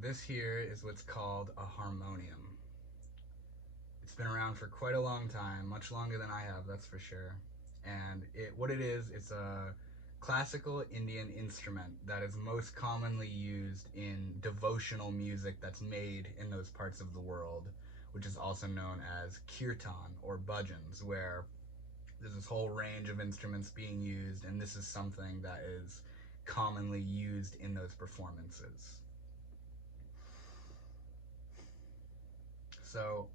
this here is what's called a harmonium. It's been around for quite a long time, much longer than I have, that's for sure. And what it is, it's a classical Indian instrument that is most commonly used in devotional music that's made in those parts of the world, which is also known as kirtan or bhajans, where there's this whole range of instruments being used, and this is something that is commonly used in those performances. So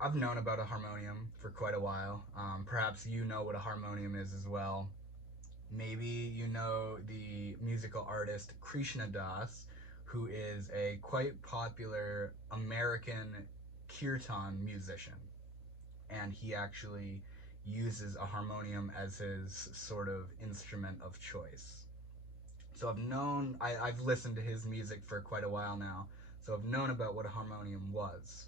I've known about a harmonium for quite a while. Perhaps you know what a harmonium is as well. Maybe you know the musical artist Krishna, who is a quite popular American kirtan musician. And he actually uses a harmonium as his sort of instrument of choice. So I've listened to his music for quite a while now, so I've known about what a harmonium was.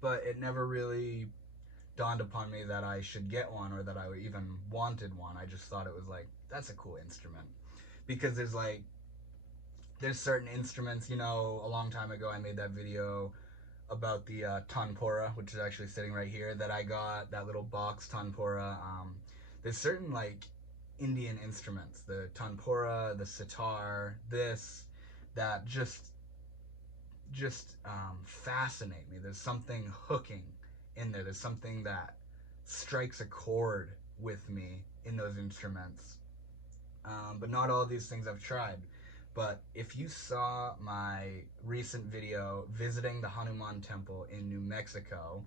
But it never really dawned upon me that I should get one or that I even wanted one. I just thought it was like, that's a cool instrument. Because there's certain instruments, a long time ago I made that video about the tanpura, which is actually sitting right here, that I got, that little box tanpura. There's certain like Indian instruments, the tanpura, the sitar, that just fascinate me. There's something hooking in there. There's something that strikes a chord with me in those instruments. But not all of these things I've tried. But if you saw my recent video visiting the Hanuman Temple in New Mexico,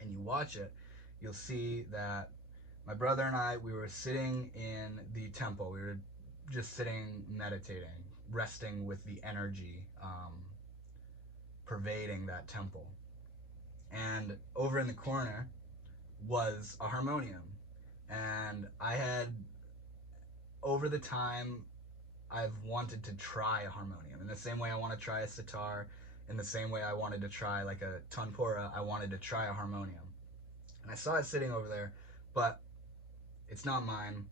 and you watch it, you'll see that my brother and I, we were sitting in the temple. We were just sitting, meditating, resting with the energy pervading that temple. And over in the corner was a harmonium. And I had, over the time, I've wanted to try a harmonium. In the same way I want to try a sitar, in the same way I wanted to try like a tanpura, I wanted to try a harmonium. And I saw it sitting over there, but it's not mine.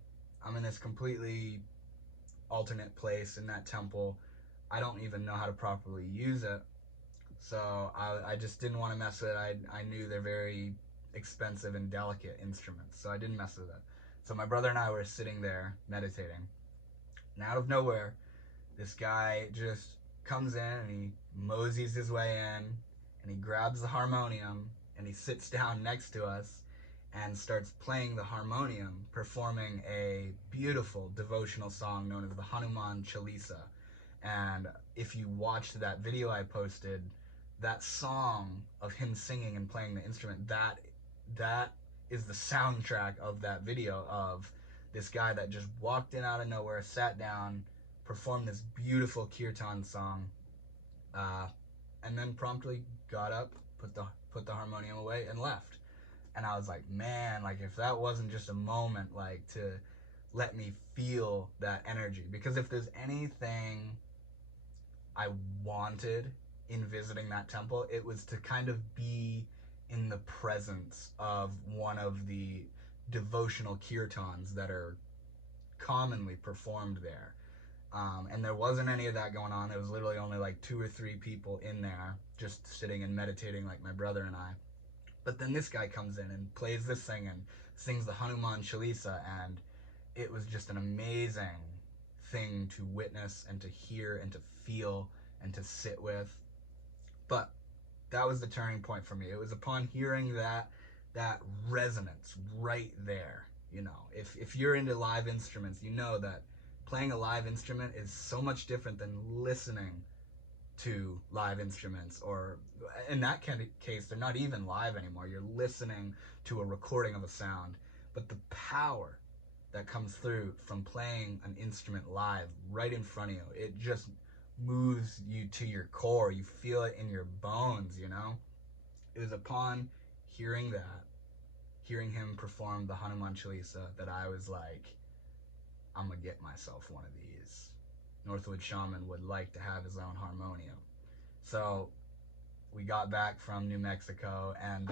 I'm in this completely alternate place in that temple. I don't even know how to properly use it. So I just didn't want to mess with it. I knew they're very expensive and delicate instruments, so I didn't mess with it. So my brother and I were sitting there meditating, and out of nowhere, this guy just comes in and he moseys his way in, and he grabs the harmonium and he sits down next to us and starts playing the harmonium, performing a beautiful devotional song known as the Hanuman Chalisa. And if you watched that video I posted, that song of him singing and playing the instrument, that is the soundtrack of that video, of this guy that just walked in out of nowhere, sat down, performed this beautiful kirtan song, and then promptly got up, put the harmonium away, and left. And I was like, man, like if that wasn't just a moment, like to let me feel that energy. Because if there's anything I wanted in visiting that temple, it was to kind of be in the presence of one of the devotional kirtans that are commonly performed there. And there wasn't any of that going on. There was literally only like 2 or 3 people in there just sitting and meditating like my brother and I. But then this guy comes in and plays this thing and sings the Hanuman Chalisa, and it was just an amazing thing to witness and to hear and to feel and to sit with. But that was the turning point for me. It was upon hearing that resonance right there. If you're into live instruments, you know that playing a live instrument is so much different than listening to live instruments, or in that kind of case, they're not even live anymore. You're listening to a recording of a sound. But the power that comes through from playing an instrument live right in front of you, it just moves you to your core. You feel it in your bones. It was upon hearing him perform the Hanuman Chalisa, that I was like, I'm gonna get myself one of these. Northwood Shaman would like to have his own harmonium. So we got back from New Mexico, and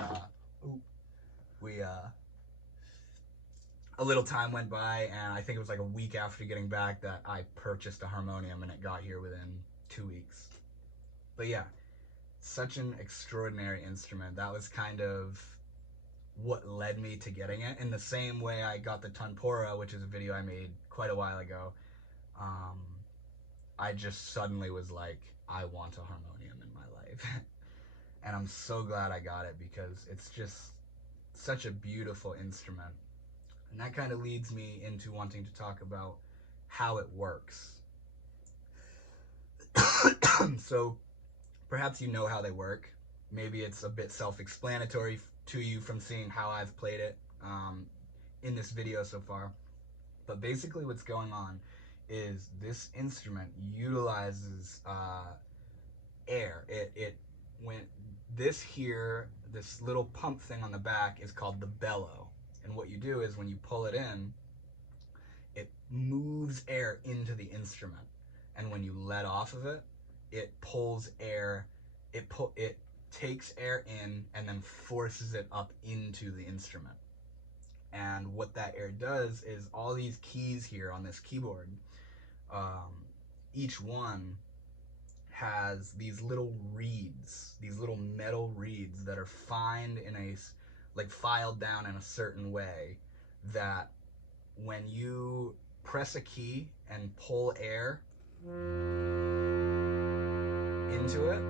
a little time went by, and I think it was like a week after getting back that I purchased a harmonium, and it got here within 2 weeks. But yeah, such an extraordinary instrument. That was kind of what led me to getting it, in the same way I got the tanpura, which is a video I made quite a while ago. I just suddenly was like, I want a harmonium in my life. And I'm so glad I got it, because it's just such a beautiful instrument. And that kind of leads me into wanting to talk about how it works. So perhaps you know how they work. Maybe it's a bit self-explanatory to you from seeing how I've played it in this video so far. But basically what's going on is this instrument utilizes air. When this little pump thing on the back is called the bellow. And what you do is when you pull it in, it moves air into the instrument. And when you let off of it, it pulls air, it takes air in and then forces it up into the instrument. And what that air does is all these keys here on this keyboard, each one has these little reeds, these little metal reeds that are filed down in a certain way, that when you press a key and pull air into it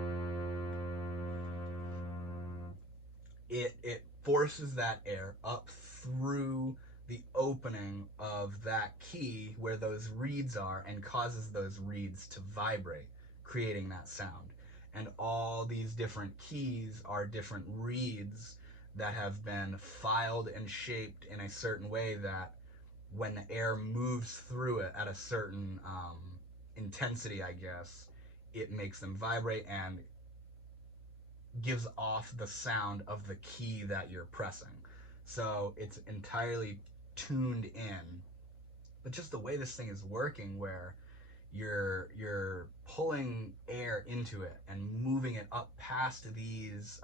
forces that air up through the opening of that key where those reeds are, and causes those reeds to vibrate, creating that sound. And all these different keys are different reeds that have been filed and shaped in a certain way that when the air moves through it at a certain intensity, I guess, it makes them vibrate and gives off the sound of the key that you're pressing. So it's entirely tuned in. But just the way this thing is working, where you're pulling air into it and moving it up past these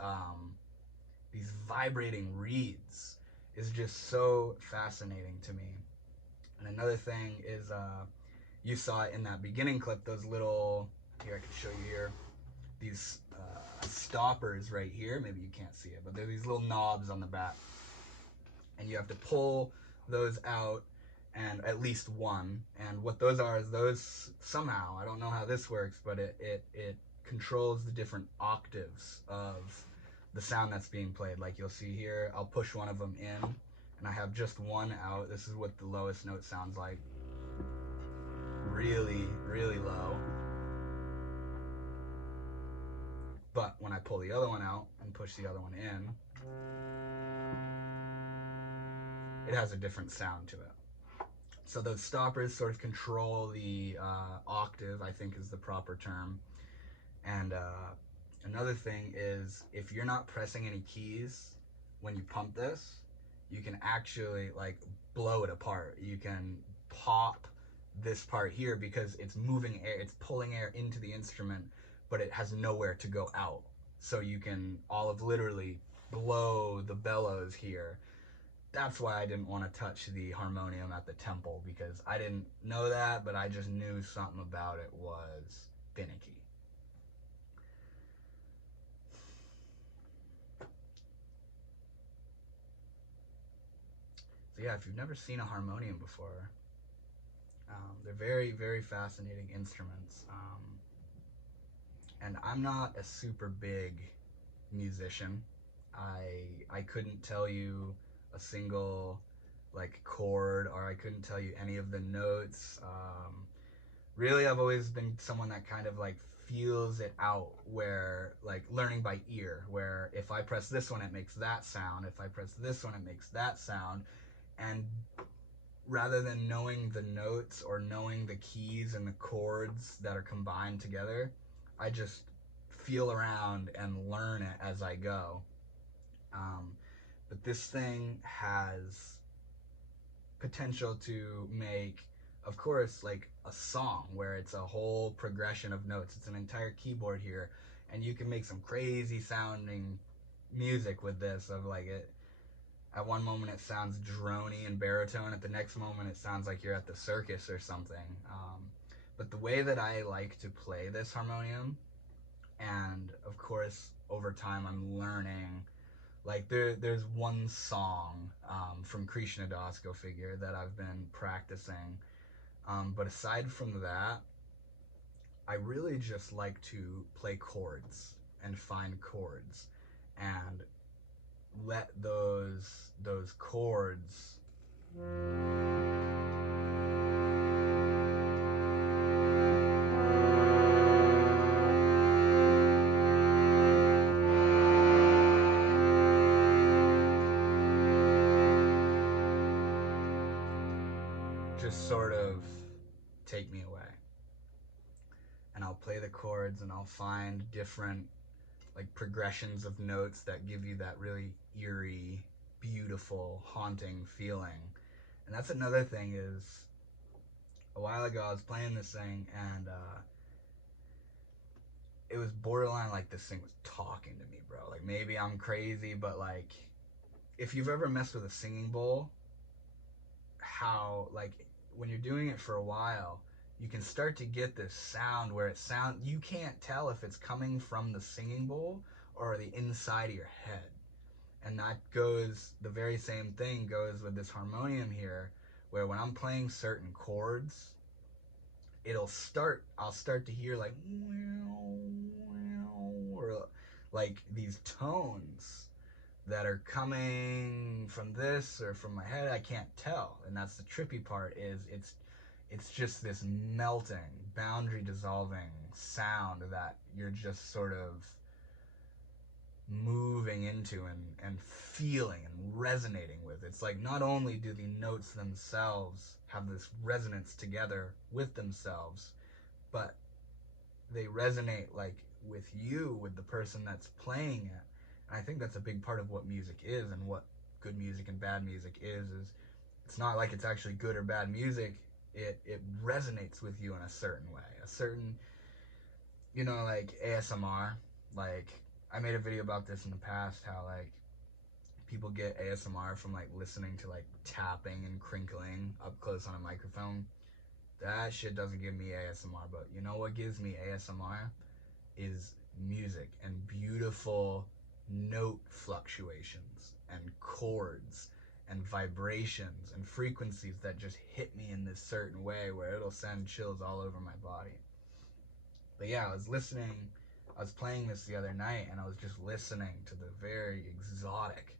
vibrating reeds, is just so fascinating to me. And another thing is, you saw it in that beginning clip, those little, here I can show you here, these stoppers right here. Maybe you can't see it, but they're these little knobs on the back. And you have to pull those out, and at least one. And what those are is those, somehow, I don't know how this works, but it controls the different octaves of the sound that's being played. Like you'll see here, I'll push one of them in, and I have just one out. This is what the lowest note sounds like. Really, really low. But when I pull the other one out and push the other one in, it has a different sound to it. So those stoppers sort of control the octave, I think is the proper term. And another thing is, if you're not pressing any keys when you pump this, you can actually like blow it apart. You can pop this part here because it's moving air, it's pulling air into the instrument, but it has nowhere to go out. So you can literally blow the bellows here. That's why I didn't want to touch the harmonium at the temple, because I didn't know that, but I just knew something about it was finicky. So yeah, if you've never seen a harmonium before, they're very, very fascinating instruments. And I'm not a super big musician. I couldn't tell you a single like chord, or I couldn't tell you any of the notes. Really, I've always been someone that kind of like feels it out, where like learning by ear, where if I press this one it makes that sound, if I press this one it makes that sound. And rather than knowing the notes or knowing the keys and the chords that are combined together, I just feel around and learn it as I go. But this thing has potential to make, of course, like a song where it's a whole progression of notes. It's an entire keyboard here, and you can make some crazy sounding music with this, of like it. At one moment it sounds drony and baritone, at the next moment it sounds like you're at the circus or something. But the way that I like to play this harmonium, and of course over time I'm learning, like there's one song from Krishna Das, go figure, that I've been practicing. But aside from that, I really just like to play chords and find chords and let those chords just sort of take me away. And I'll play the chords and I'll find different like progressions of notes that give you that really eerie, beautiful, haunting feeling. And that's another thing is, a while ago I was playing this thing and it was borderline like this thing was talking to me, bro. Like maybe I'm crazy, but like if you've ever messed with a singing bowl, how like when you're doing it for a while, you can start to get this sound where you can't tell if it's coming from the singing bowl or the inside of your head. And that goes, the very same thing goes with this harmonium here, where when I'm playing certain chords, I'll start to hear like, or like these tones that are coming from this or from my head. I can't tell. And that's the trippy part, is it's just this melting, boundary dissolving sound that you're just sort of moving into and feeling and resonating with. It's like not only do the notes themselves have this resonance together with themselves, but they resonate like with you, with the person that's playing it. And I think that's a big part of what music is, and what good music and bad music is it's not like it's actually good or bad music. It resonates with you in a certain way, a certain, like ASMR. Like I made a video about this in the past, how like people get ASMR from like listening to like tapping and crinkling up close on a microphone. That shit doesn't give me ASMR, but you know what gives me ASMR is music and beautiful note fluctuations and chords and vibrations and frequencies that just hit me in this certain way where it'll send chills all over my body. But yeah, I was playing this the other night and I was just listening to the very exotic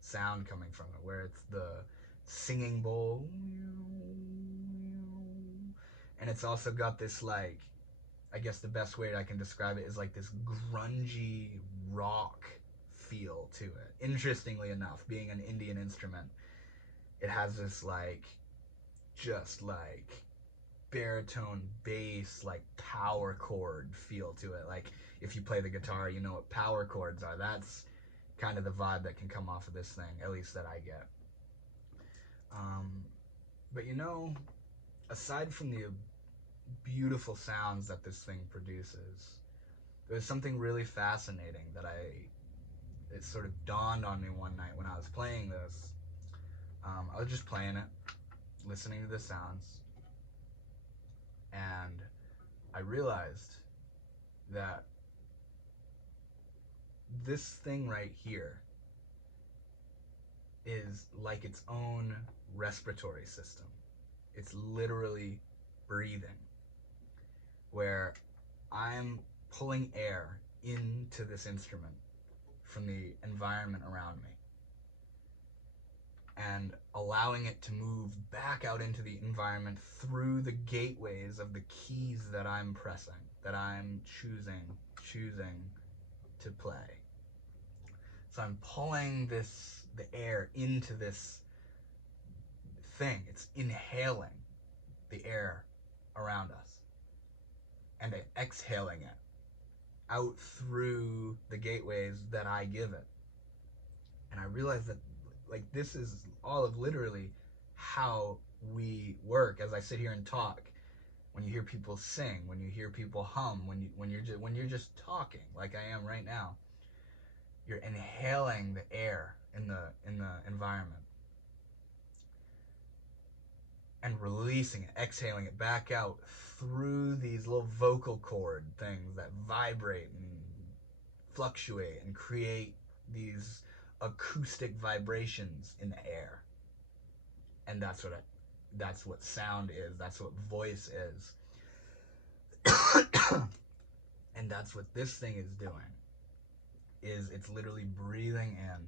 sound coming from it, where it's the singing bowl, and it's also got this like, I guess the best way I can describe it is like this grungy rock feel to it. Interestingly enough, being an Indian instrument, it has this like, just like baritone bass, like power chord feel to it. Like if you play the guitar, you know what power chords are. That's kind of the vibe that can come off of this thing, at least that I get. But aside from the beautiful sounds that this thing produces, there's something really fascinating that it sort of dawned on me one night when I was playing this. I was just playing it, listening to the sounds, and I realized that this thing right here is like its own respiratory system. It's literally breathing, where I'm pulling air into this instrument from the environment around me and allowing it to move back out into the environment through the gateways of the keys that I'm pressing, that I'm choosing to play. So I'm pulling the air into this thing. It's inhaling the air around us and exhaling it out through the gateways that I give it. And I realized that like this is all of literally how we work. As I sit here and talk, when you hear people sing, when you hear people hum, when you're just talking like I am right now, you're inhaling the air in the environment. and releasing it, exhaling it back out through these little vocal cord things that vibrate and fluctuate and create these acoustic vibrations in the air. And that's what sound is. That's what voice is. And that's what this thing is doing. It's literally breathing in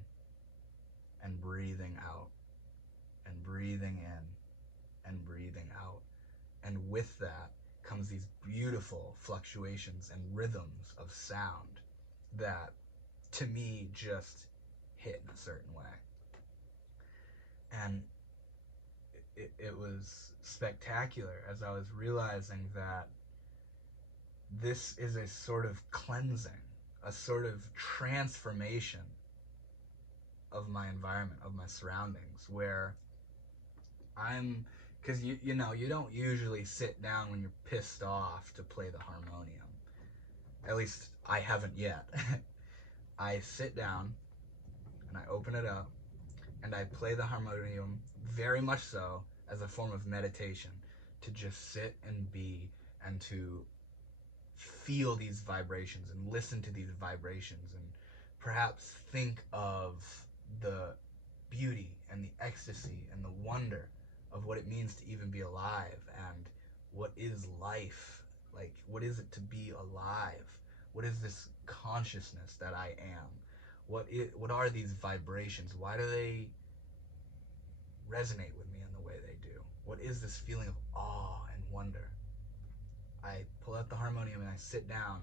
and breathing out and breathing in and breathing out. And with that comes these beautiful fluctuations and rhythms of sound that, to me, just hit in a certain way. And it was spectacular as I was realizing that this is a sort of cleansing, a sort of transformation of my environment, of my surroundings, where because you know, you don't usually sit down when you're pissed off to play the harmonium. At least I haven't yet. I sit down and I open it up and I play the harmonium, very much so as a form of meditation, to just sit and be and to feel these vibrations and listen to these vibrations and perhaps think of the beauty and the ecstasy and the wonder of what it means to even be alive, and what is life, like what is it to be alive, what is this consciousness that I am, what are these vibrations, why do they resonate with me in the way they do, what is this feeling of awe and wonder. I pull out the harmonium and I sit down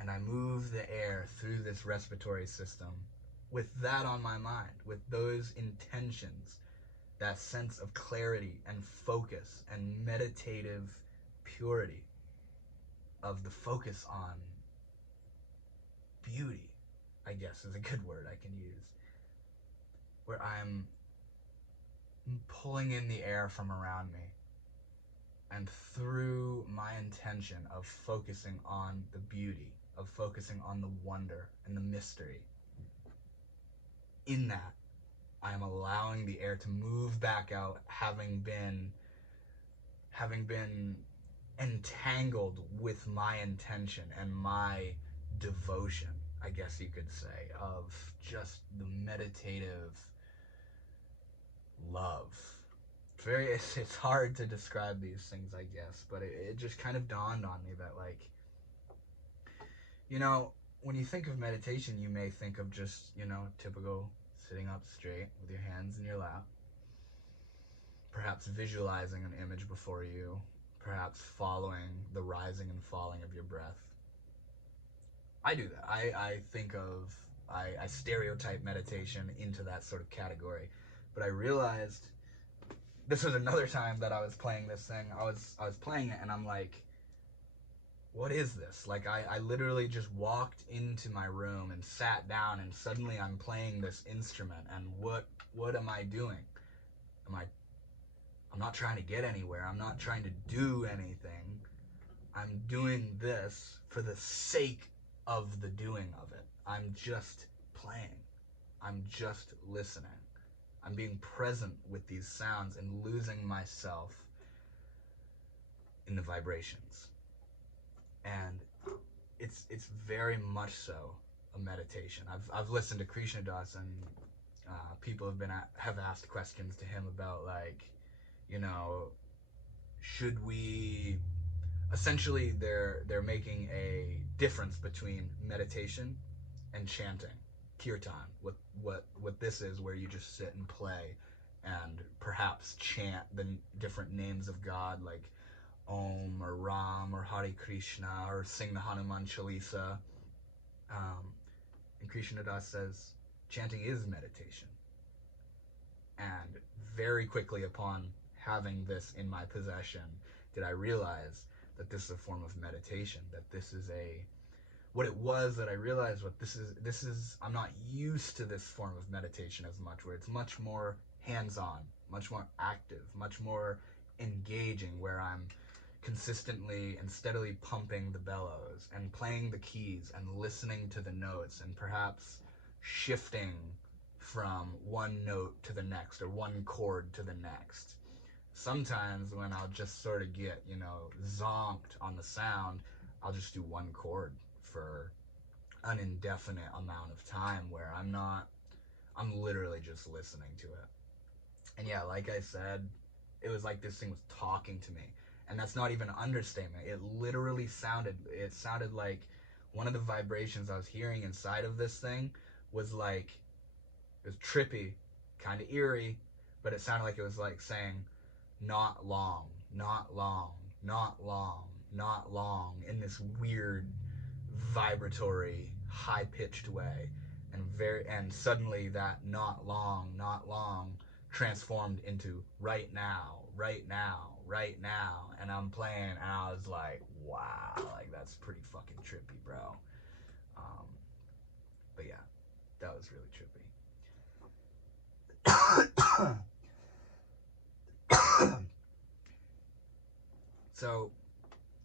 and I move the air through this respiratory system with that on my mind, with those intentions, that sense of clarity and focus and meditative purity, of the focus on beauty, I guess is a good word I can use, where I'm pulling in the air from around me, and through my intention of focusing on the beauty, of focusing on the wonder and the mystery, in that I am allowing the air to move back out, having been entangled with my intention and my devotion, I guess you could say, of just the meditative love. It's hard to describe these things, I guess, but it just kind of dawned on me that, like, you know, when you think of meditation, you may think of just, you know, typical sitting up straight with your hands in your lap, perhaps visualizing an image before you, perhaps following the rising and falling of your breath. I do that. I stereotype meditation into that sort of category. But I realized this was another time that I was playing this thing. I was playing it and I'm like, what is this? Like, I literally just walked into my room and sat down, and suddenly I'm playing this instrument, and what am I doing? I'm not trying to get anywhere. I'm not trying to do anything. I'm doing this for the sake of the doing of it. I'm just playing. I'm just listening. I'm being present with these sounds and losing myself in the vibrations. And it's very much so a meditation. I've listened to Krishna Das, and people have asked questions to him about, like, you know, should we, essentially they're making a difference between meditation and chanting, kirtan, what this is, where you just sit and play and perhaps chant the different names of God, like Om or Ram or Hare Krishna, or sing the Hanuman Chalisa. And Krishna Das says chanting is meditation. And very quickly upon having this in my possession did I realize that this is a form of meditation, that this is what it was, that I realized what this is, I'm not used to this form of meditation as much, where it's much more hands-on, much more active, much more engaging, where I'm consistently and steadily pumping the bellows and playing the keys and listening to the notes and perhaps shifting from one note to the next or one chord to the next. sometimes when I'll just sort of get, you know, zonked on the sound, I'll just do one chord for an indefinite amount of time where I'm literally just listening to it. And yeah, like I said, it was like this thing was talking to me. And that's not even an understatement. It literally sounded like one of the vibrations I was hearing inside of this thing was like, it was trippy, kind of eerie, but it sounded like it was like saying, not long, not long, not long, not long, in this weird, vibratory, high-pitched way. And suddenly that not long transformed into right now, right now, right now. And I'm playing, and I was like, wow, like that's pretty fucking trippy, bro. But yeah, that was really trippy. So,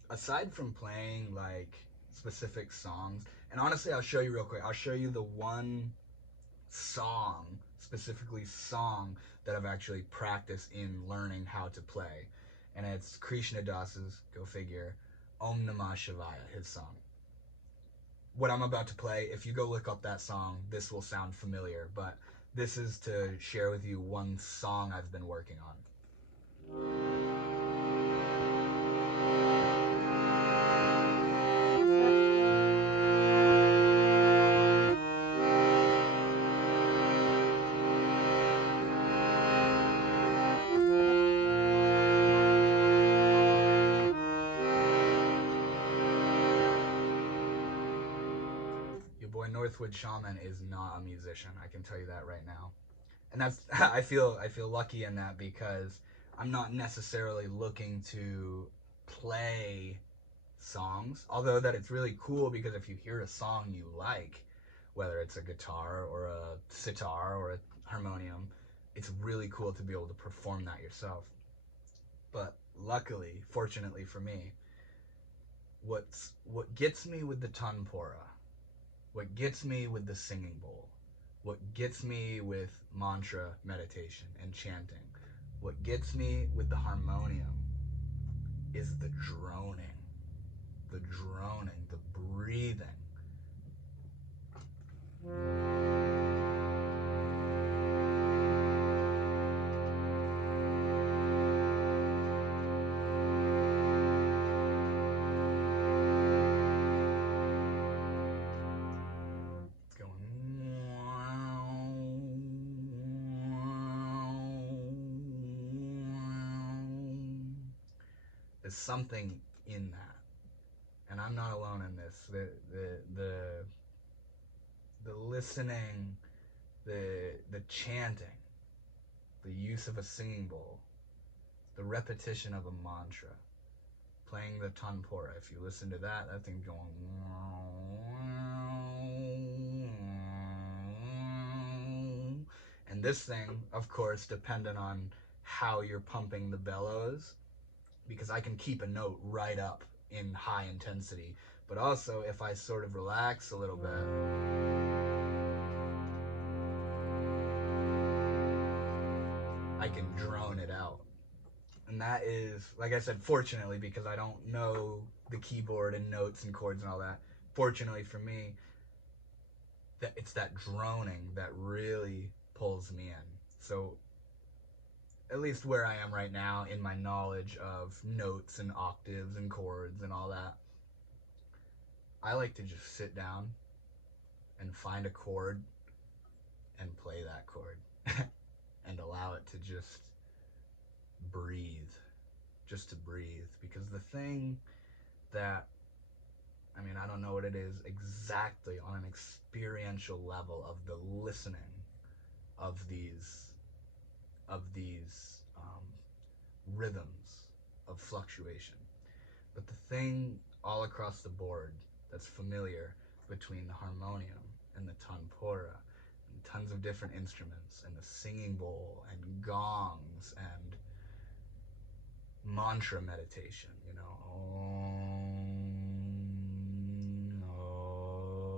aside from playing like specific songs, and honestly, I'll show you real quick. I'll show you the one song, specifically song, that I've actually practiced in learning how to play. And it's Krishna Das's, go figure, Om Namah Shivaya, his song. What I'm about to play, if you go look up that song, this will sound familiar, but this is to share with you one song I've been working on. Your boy Northwood Shaman is not a musician, I can tell you that right now. And that's I feel lucky in that, because I'm not necessarily looking to play songs, although that it's really cool, because if you hear a song you like, whether it's a guitar or a sitar or a harmonium, it's really cool to be able to perform that yourself. But luckily, fortunately for me, what gets me with the tanpura, what gets me with the singing bowl, what gets me with mantra meditation and chanting, what gets me with the harmonium is the droning, the breathing. It's going. There's something in that, and I'm not alone in this. The listening, the chanting, the use of a singing bowl, the repetition of a mantra, playing the tanpura. If you listen to that thing's going. And this thing, of course, dependent on how you're pumping the bellows, because I can keep a note right up in high intensity, but also if I sort of relax a little bit, I can drone it out. And that is, like I said, fortunately, because I don't know the keyboard and notes and chords and all that, fortunately for me, that it's that droning that really pulls me in. So at least where I am right now in my knowledge of notes and octaves and chords and all that, I like to just sit down and find a chord and play that chord and allow it to just breathe, just to breathe. Because the thing that, I mean, I don't know what it is exactly on an experiential level of the listening of these rhythms of fluctuation. But the thing all across the board that's familiar between the harmonium and the tanpura and tons of different instruments and the singing bowl and gongs and mantra meditation, you know, Om,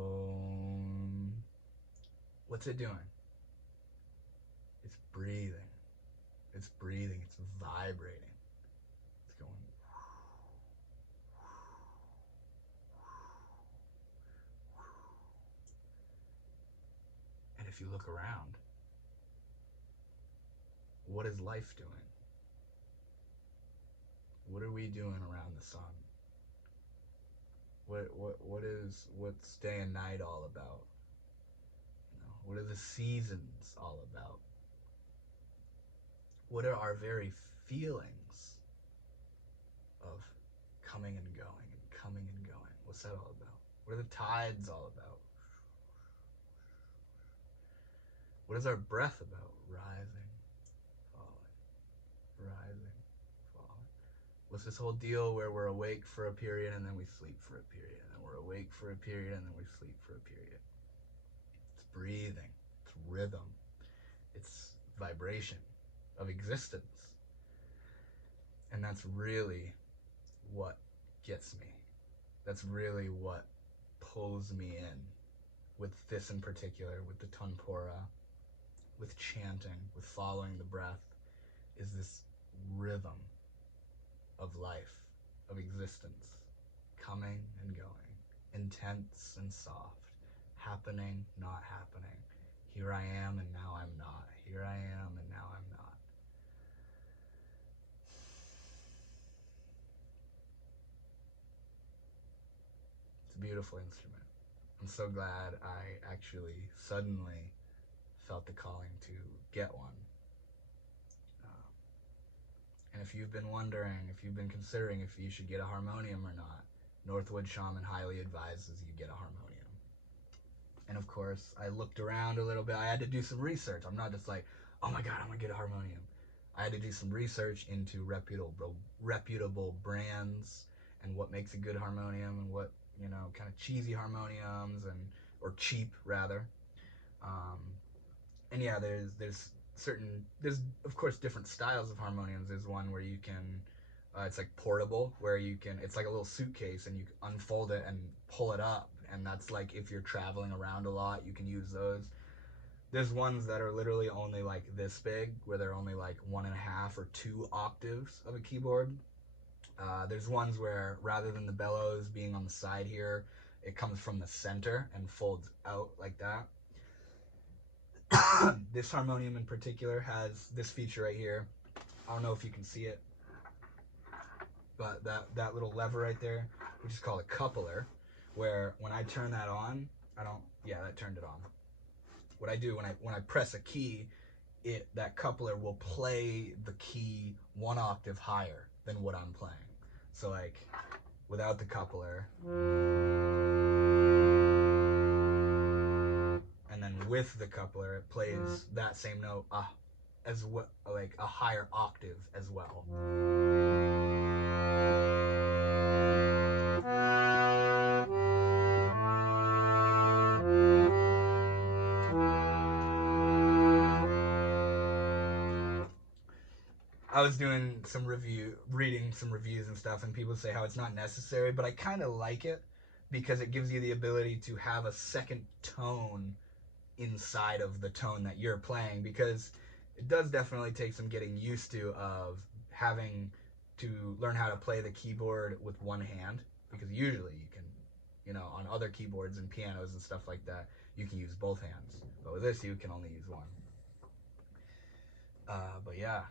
Om. What's it doing? It's breathing. It's breathing. It's vibrating. It's going. And if you look around, what is life doing? What are we doing around the sun? What's day and night all about? What are the seasons all about? What are our very feelings of coming and going and coming and going? What's that all about? What are the tides all about? What is our breath about? Rising, falling, rising, falling. What's this whole deal where we're awake for a period and then we sleep for a period, and then we're awake for a period and then we sleep for a period? It's breathing, it's rhythm, it's vibration of existence. And that's really what gets me. That's really what pulls me in with this in particular, with the tanpura, with chanting, with following the breath, is this rhythm of life, of existence, coming and going, intense and soft, happening, not happening. Here I am and now I'm not. Here I am and now I'm not. It's a beautiful instrument. I'm so glad I actually suddenly felt the calling to get one. And if you've been wondering, if you've been considering if you should get a harmonium or not, Northwood Shaman highly advises you get a harmonium. And of course, I looked around a little bit. I had to do some research. I'm not just like, oh my God, I'm gonna get a harmonium. I had to do some research into reputable brands and what makes a good harmonium and what, kind of cheesy harmoniums or cheap rather. And yeah, there's of course different styles of harmoniums. There's one where you can, it's like portable, where it's like a little suitcase and you can unfold it and pull it up, and that's like if you're traveling around a lot, you can use those. There's ones that are literally only like this big, where they're only like 1.5 or 2 octaves of a keyboard. There's ones where rather than the bellows being on the side here, it comes from the center and folds out like that. This harmonium in particular has this feature right here. I don't know if you can see it, but that little lever right there, which is called a coupler, where when I turn that on, that turned it on. What I do when I press a key, that coupler will play the key 1 octave higher than what I'm playing. So like without the coupler, and then with the coupler, it plays that same note as well, like a higher octave as well. I was doing reading some reviews and stuff, and people say how it's not necessary, but I kind of like it because it gives you the ability to have a second tone inside of the tone that you're playing, because it does definitely take some getting used to of having to learn how to play the keyboard with one hand, because usually you can, on other keyboards and pianos and stuff like that, you can use both hands, but with this you can only use one. But yeah,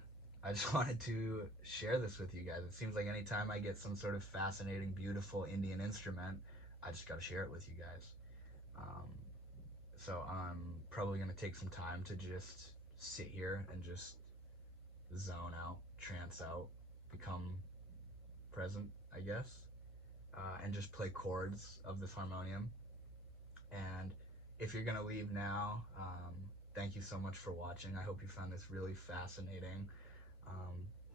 I just wanted to share this with you guys. It seems like anytime I get some sort of fascinating, beautiful Indian instrument, I just gotta share it with you guys. So I'm probably gonna take some time to just sit here and just zone out, trance out, become present, I guess, and just play chords of this harmonium. And if you're gonna leave now, thank you so much for watching. I hope you found this really fascinating.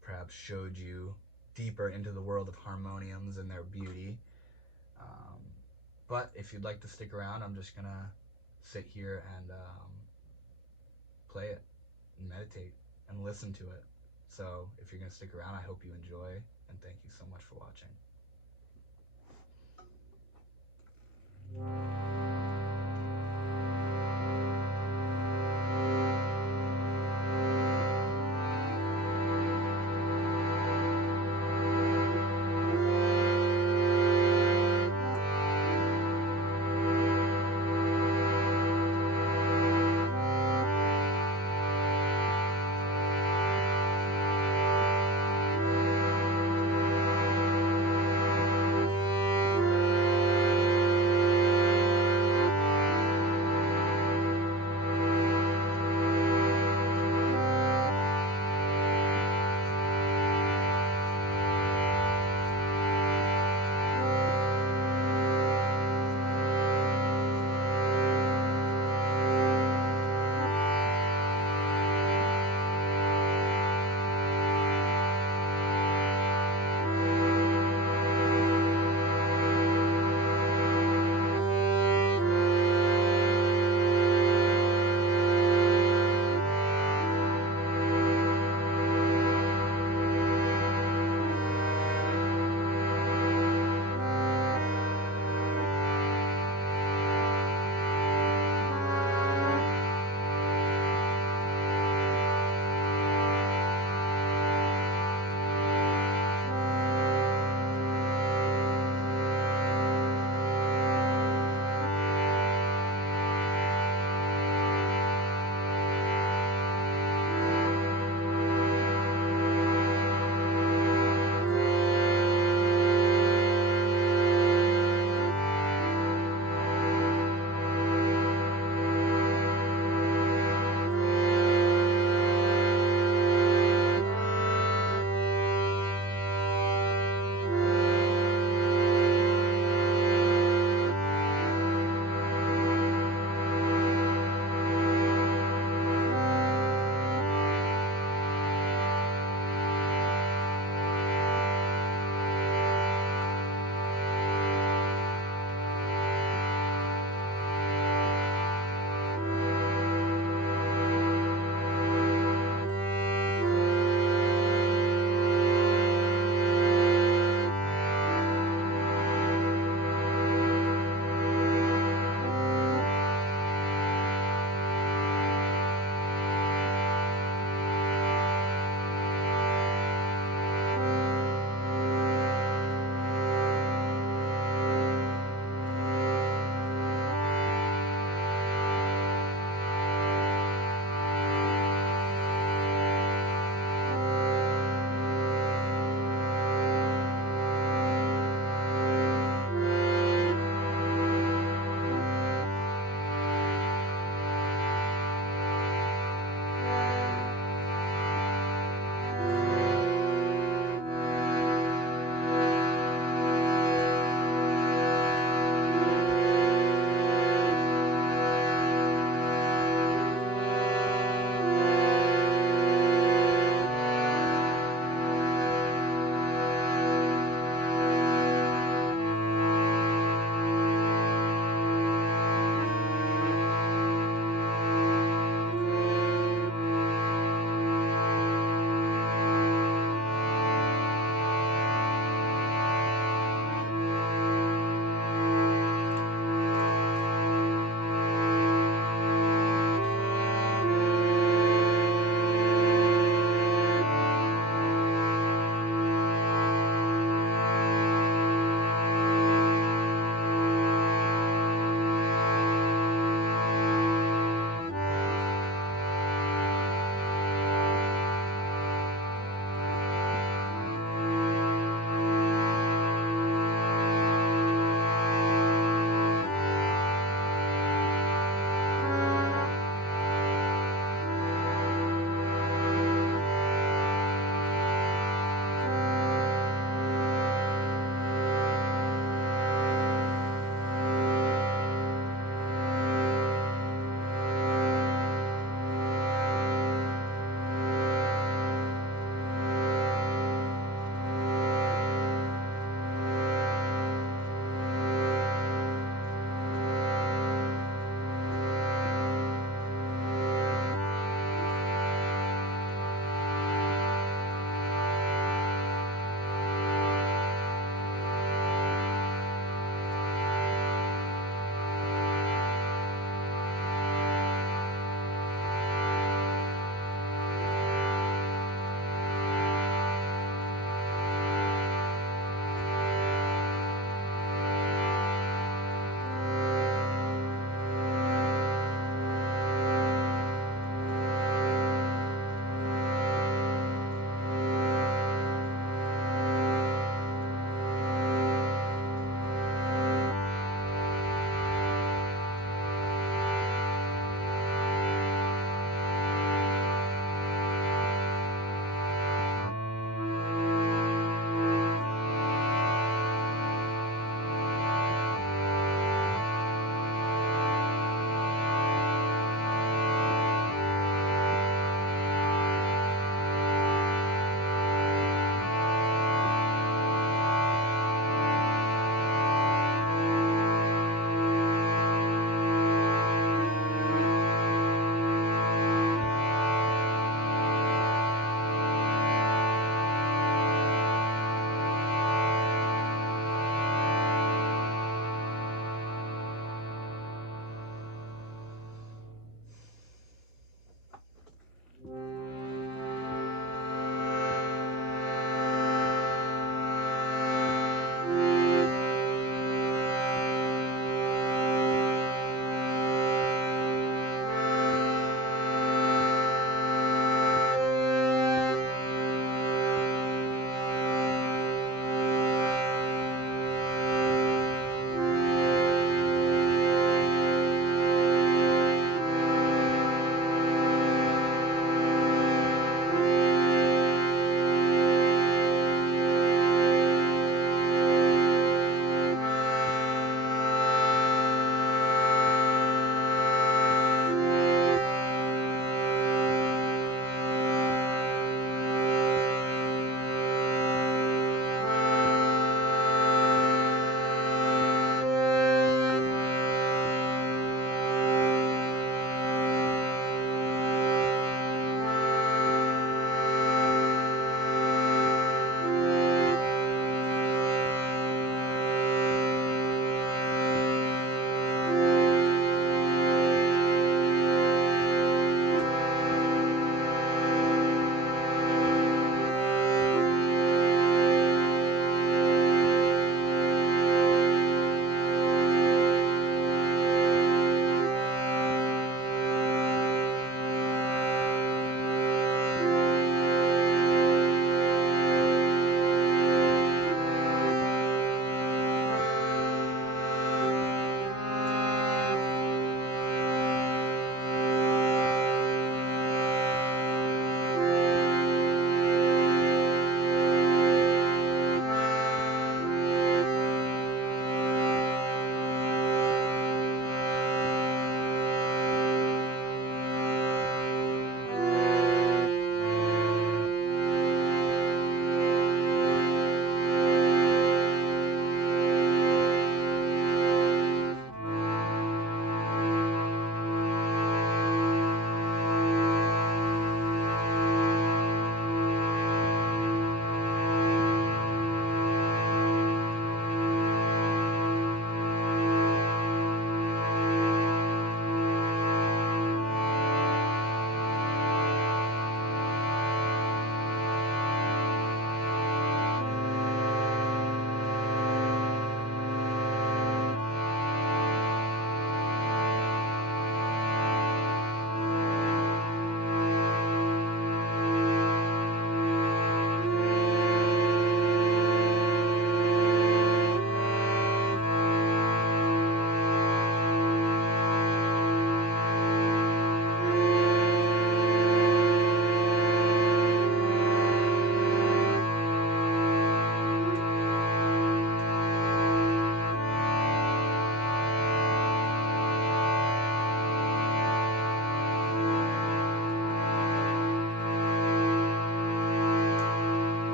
Perhaps showed you deeper into the world of harmoniums and their beauty. But if you'd like to stick around, I'm just gonna sit here and play it and meditate and listen to it. So if you're gonna stick around, I hope you enjoy, and thank you so much for watching.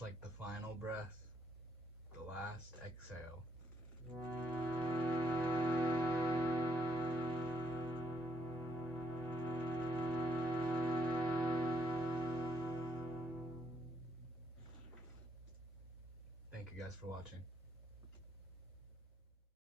It's like the final breath, the last exhale. Thank you guys for watching.